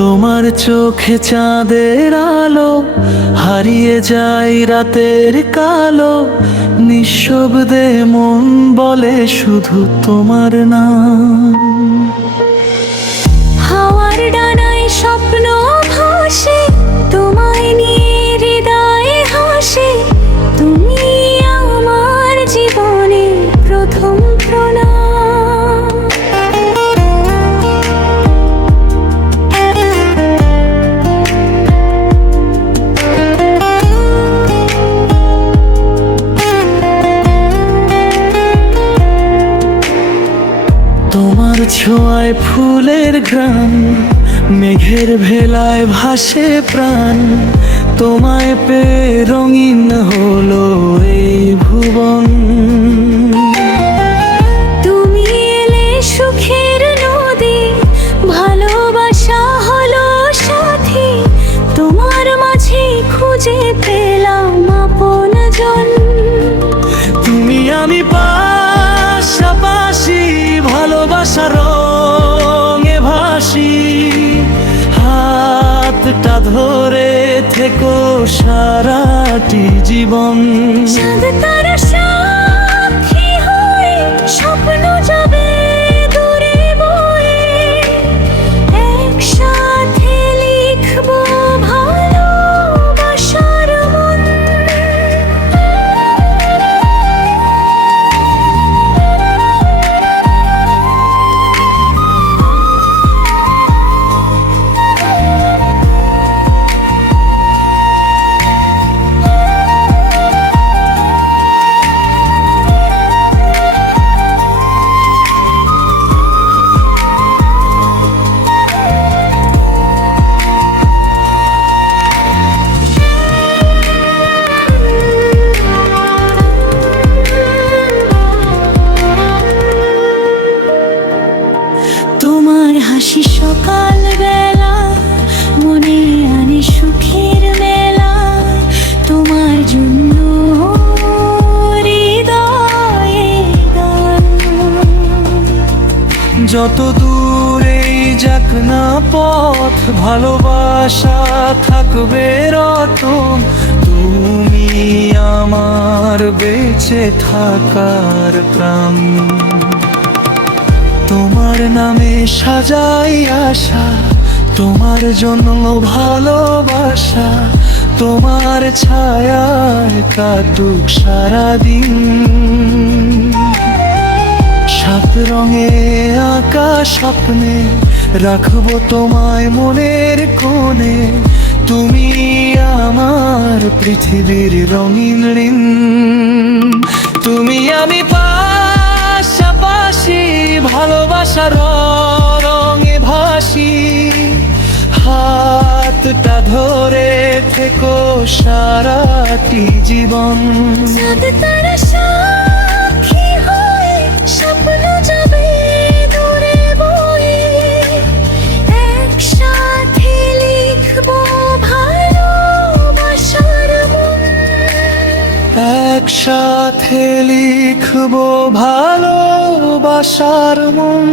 তোমার চোখে চাঁদের আলো, হারিয়ে যায় রাতের কালো। নিঃশব্দে মন বলে শুধু তোমার নাম। হাওয়ার ডানায় স্বপ্ন ভাসে, তোমায় নিয়ে হৃদয়ে হাসে। তুমি আমার জীবনে প্রথম প্রণাম। তোমার ছোঁয়ায় ফুলের ঘ্রাণ, মেঘের ভেলায় ভাসে প্রাণ। তোমায় পেয়ে রঙিন হলো এই ভুবন। তুমি এলে সুখের নদী, ভালোবাসা হলো সাথী। তোমার মাঝে খুঁজে পেলাম আপনজন। তুমি আমি পাশাপাশি, ভালোবাসার রঙে ভাসি। হাতটা ধরে থেকো সারাটি জীবন। চাঁদ তারা সাক্ষী হয়ে স্বপ্ন যাবে দূরে বয়ে। একসাথে লিখবো ভালোবাসার মন। তোমার হাসি সকাল বেলা মনে আনে সুখের মেলা। তোমার জন্য হৃদয়ে গান। যত দূরেই যাক না পথ, ভালোবাসা থাকবে রতন। তুমি আমার বেঁচে থাকার প্রাণ। তোমার নামে সাজাই আশা, তোমার জন্য ভালোবাসা। তোমার ছায়ায় কাটুক সারাদিন। সাত রঙে আঁকা স্বপ্নে রাখবো তোমায় মনের কোণে। তুমি আমার পৃথিবীর রঙিন ঋণ। তুমি আমি পাশাপাশি, ভালোবাসার রঙে ভাসি। হাতটা ধরে থেকো সারাটি জীবন। চাঁদ তারা সাক্ষী হয়ে স্বপ্ন যাবে দূরে বয়ে। একসাথে লিখবো ভালোবাসার মন। একসাথে লিখবো ভালোবাসার মন।